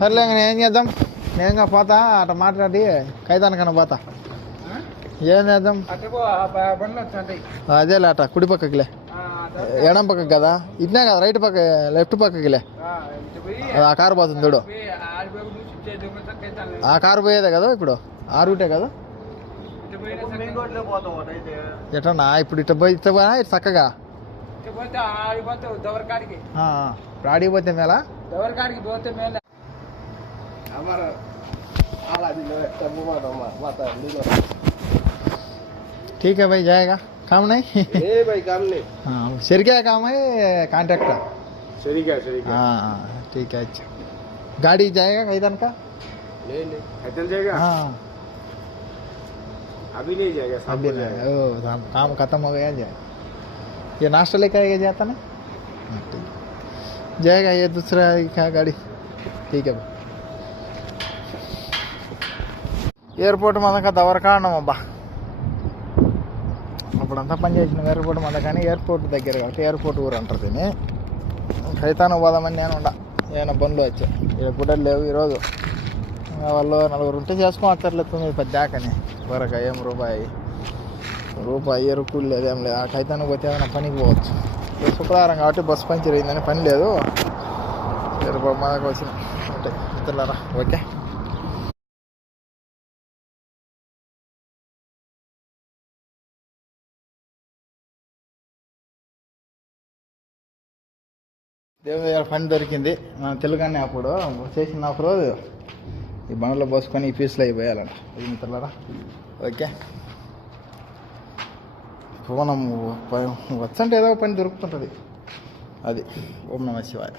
సర్లే ఏం చేద్దాం, నేను పోతా అట్లా మాట్లాడి కైతానికన్నా పోతా. ఏం చేద్దాం, అదేలే అట కుడి పక్కకిలే, ఎడం పక్కకి కదా, ఇట్నే కదా రైట్ పక్క లెఫ్ట్ పక్కకిలే. ఆ కారు పోతుంది చూడు, ఆ కారు పోయేదే కదా ఇప్పుడు, ఆ రూటే కదా. ఎట్లా ఇప్పుడు ఇట్లా పోయి ఇట్లా పోయినా ఇటు చక్కగా ఆడికి పోతే మేళ. ठीक है भाई, जाएगा काम नहीं? भाई काम नहीं। हाँ सर क्या काम है, कॉन्ट्रैक्टर? सही क्या हाँ ठीक है। अच्छा गाड़ी जाएगा कैदन का? नहीं कैदन जाएगा। हाँ अभी नहीं जाएगा, अभी नहीं। ओ काम खत्म हो गया जाए। ये नाश्ता लेकर आएगा जाता ना, ठीक जाएगा। ये दूसरा क्या गाड़ी, ठीक है भाई। ఎయిర్పోర్ట్ మనకు దవరకాండం అబ్బా, అప్పుడంతా పనిచేసిన ఎయిర్పోర్ట్ మన, కానీ ఎయిర్పోర్ట్ దగ్గర కాబట్టి ఎయిర్పోర్ట్ ఊరు అంటారు దీన్ని. కైతాను పోదామని నేను ఉండ, ఏమైనా బండ్లు వచ్చాయి ఇక్కడ కూడా లేవు ఈరోజు. వాళ్ళు నలుగురు ఉంటే చేసుకోవచ్చారులే 9-10 దాకాని వరకు. ఏం రూపాయి ఎరుకులు లేదు, ఏం లేదు. ఆ కైతాను పోతే ఏదైనా పనికి పోవచ్చు. శుక్రవారం కాబట్టి బస్సు పంచర్ అయిందని పని లేదు. ఎయిర్పోర్ట్ మనకు వచ్చిన అంటే మిత్రులారా, ఓకే. దేవుని దగ్గర పని దొరికింది మన తెలుగునే. అప్పుడు చేసిన ఒక రోజు ఈ బండ్లో పోసుకొని ఈ పీసులు అయిపోయాలంట. ఇది మిత్రులారా, ఓకే. మనం వచ్చంటే ఏదో పని దొరుకుతుంటుంది, అది ఓం నమ శివాయ.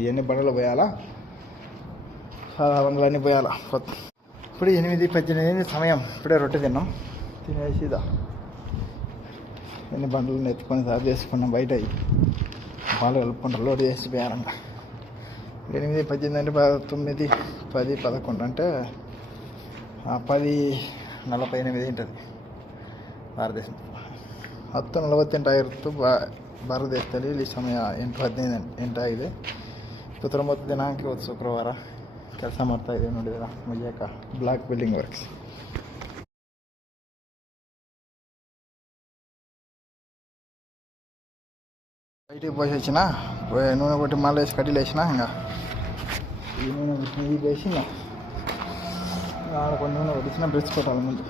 ఇవన్నీ బండ్లో పోయాలా, సాదా బండ్లన్నీ పోయాలా. ఇప్పుడు 8:18 సమయం. ఇప్పుడే రొట్టె తిన్నాం, తినేసి ఎన్ని బండ్లను ఎత్తుకొని సార్ చేసుకున్నాం. బయట వాళ్ళు కలుపుకుంటారు, లోడ్ చేసి పోయారంట. 8:18 అంటే 9, 10, 11 అంటే 10:48 ఉంటుంది ಭಾರತದೇಶ. 10:48 ಭಾರತದೇಶದಲ್ಲಿ ಇಲ್ಲಿ ಸಮಯ 8:15 ಆಗಿದೆ. 19 ದಿನಾಂಕ ಇವತ್ತು ಶುಕ್ರವಾರ. ಕೆಲಸ ಮಾಡ್ತಾ ಇದ್ದೀವಿ ನೋಡಿದ್ರ, ಮಜಾಕ ಬ್ಲಾಕ್ ಬಿಲ್ಡಿಂಗ್ ವರ್ಕ್ಸ್. బయటికి పోసి వచ్చిన, నూనె కొట్టి మళ్ళీ వేసి కడ్డీలు వేసిన. ఇంకా ఈ నూనె వేసి ఆడ కొన్ని నూనె కొట్టించిన, బ్రష్ కొట్టాలి ముందు.